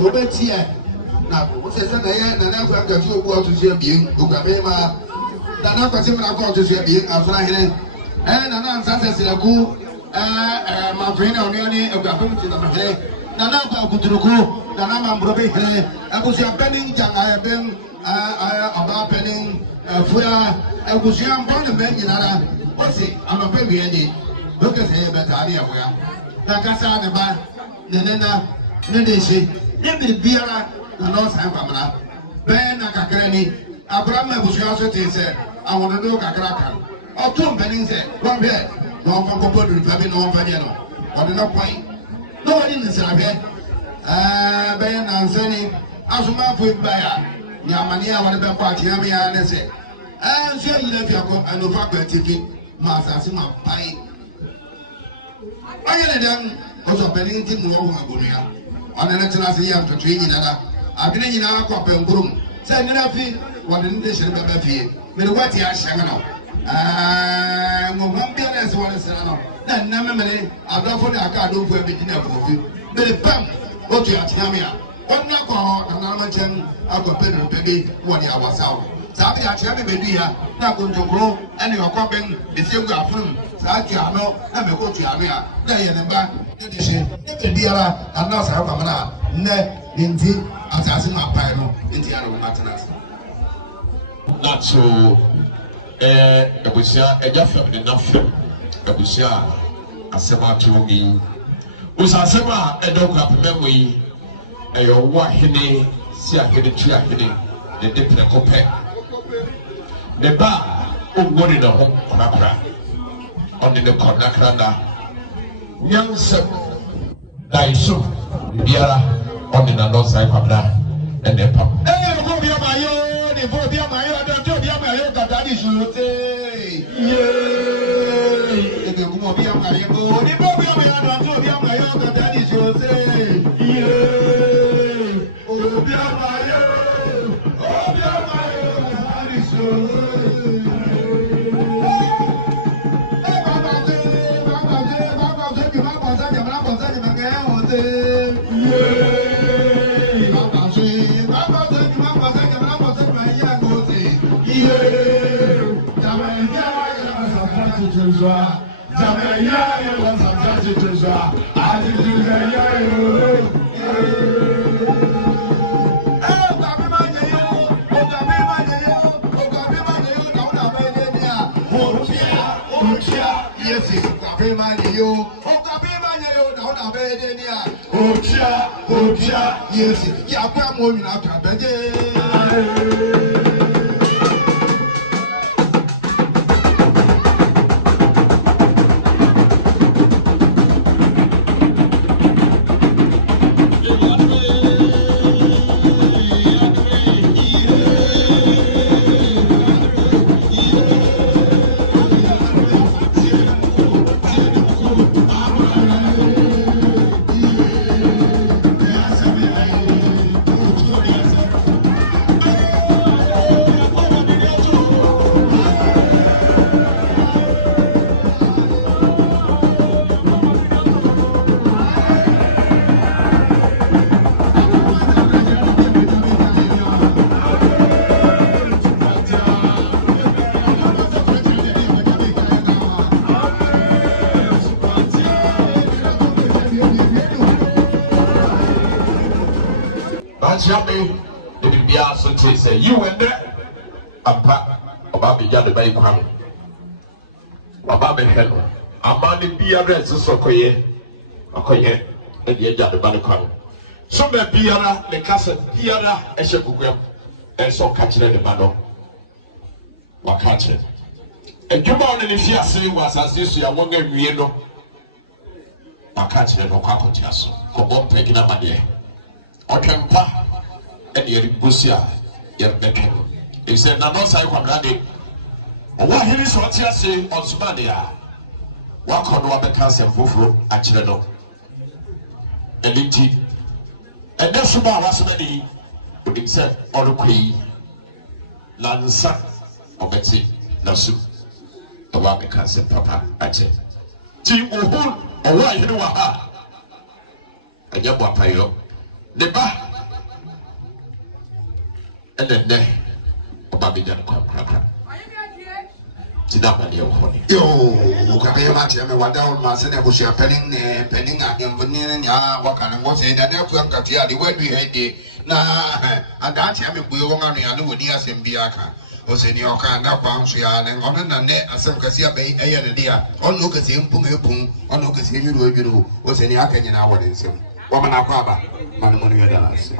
So bet here now, what says that I am an African to go to see being Kwabena. Nana Kwasimana go to see being Afrahin, and an answer a cool, my friend on the Akuapem to the Mahe, Nana Kuturuku, Nana Brobe, I was your penning, young I have been about penning, I was young born a man in Ara. What's it? I'm a baby, Eddie. Look at him, but I am Nakasa, the bar, Nana, Nadishi. Every beer, the North Hampamana, Ben Akakrani, Abraham Bushaso said, I want to do Kakraka. Or two pennies said, one bed, no one can put it, no Vadiano, or no point. No one in the Sabbath. Ben and Sunny, as a map with Bayer, Yamania, whatever party, Yamia, and say, and she left your coat and over ticket, Master Sima Pie. I then was a penny in Mogunia. On the next last year to train in other. I've been in our Akuapem room. Say, Nafi, what the nation of the fee. With what you are shangano. Won't be as well as Sano. Then, never many, I don't for the Akado for a bit dinner for you. But the pump, what you are Tamia. What not for an amateur Akuapem baby, 1 year was out. Sabi Achami Bedia, not going to grow, and you are copying the same film. Sakiano, and a coach Yamia, they in the back. The dear and not Savamana, ne, indeed, assassin of Pyro, in the other Martinez. Not so, a Busia, a Jaffa, enough, a Busia, a Sematogi, was a Sema, a dog up memory, a Wahine, si ahene tu ahene ne de preko pe ne ba ogwori na ho konakra on ne konakra na nyansem daiso biara on na no sai kwabra ene pam go bia mayo ni go bia mayo da to bia mayo gada di shute ye ebe go bia mayo go ni go bia mayo da to bia mayo gada di shute ye o bia mayo gada di shute Yes, yeah, I'm going to Yummy, it will be also to say, you and that, about the Yada Bay Kwame. About the hell, a man in Biara, so Koye, and the Yada Bay Kwame. So, the Biara, the castle, Biara, and Shakugram, and so catching the battle. What catching? And you born in the Fiasi was as this year, one game, you know. I catch the no cacotias, Cobom taking a money. Okempa and Yeribusia, Yerbeke. He said, Nanosai Kwabra. What he is what you say on Somalia. What could Wabecas and Fufro at Chileno? And indeed, and that's about was many, but it said, Oroque, Lansa, or Betsy, Nasu, the Wabecas and Papa, I said. Ti Uhun, or why you know, and Yabapayo. The ba and then there about the young crab. Sit down and you're honey. Yo, Kwabena, me what down my son was your penning at Yambunia, what kind of was it? And if we got here, the word we had it. Nah, and that's him, we won't on the other years in Biaka. Was in your kind of bounce yard and on the net, as some Cassia Bay, a dear, on look at him, Pum, on look at him, you know, was any Akan in our days. Woman Aquaba. Money dollars.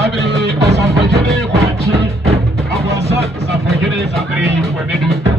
Sabri, Osae, Kwachi, Osae, Sabri, Kwabena.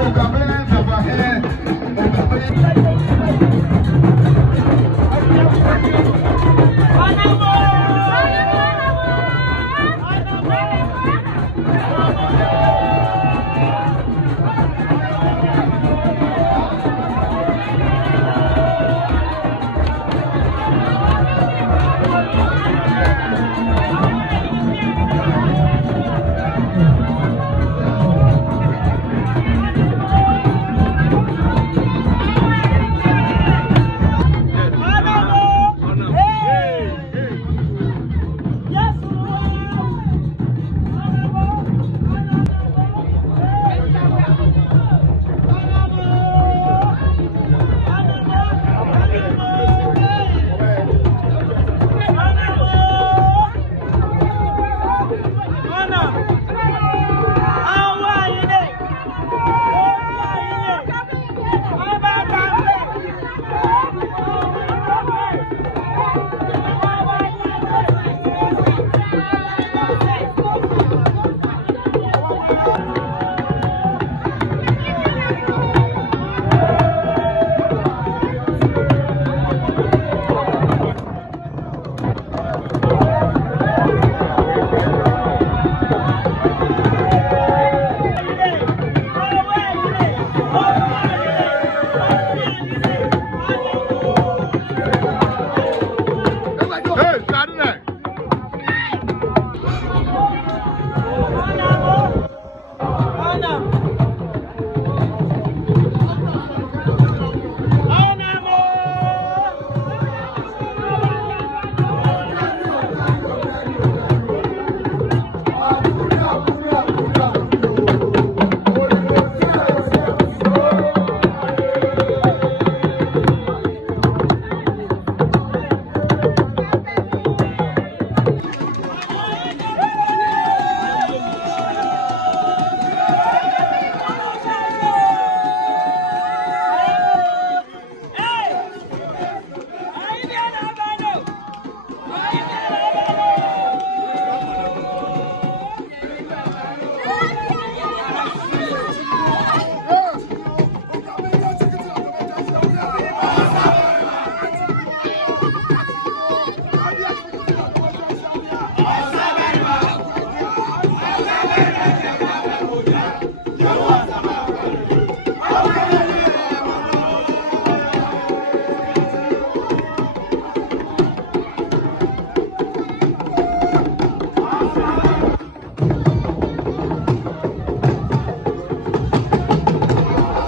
Oka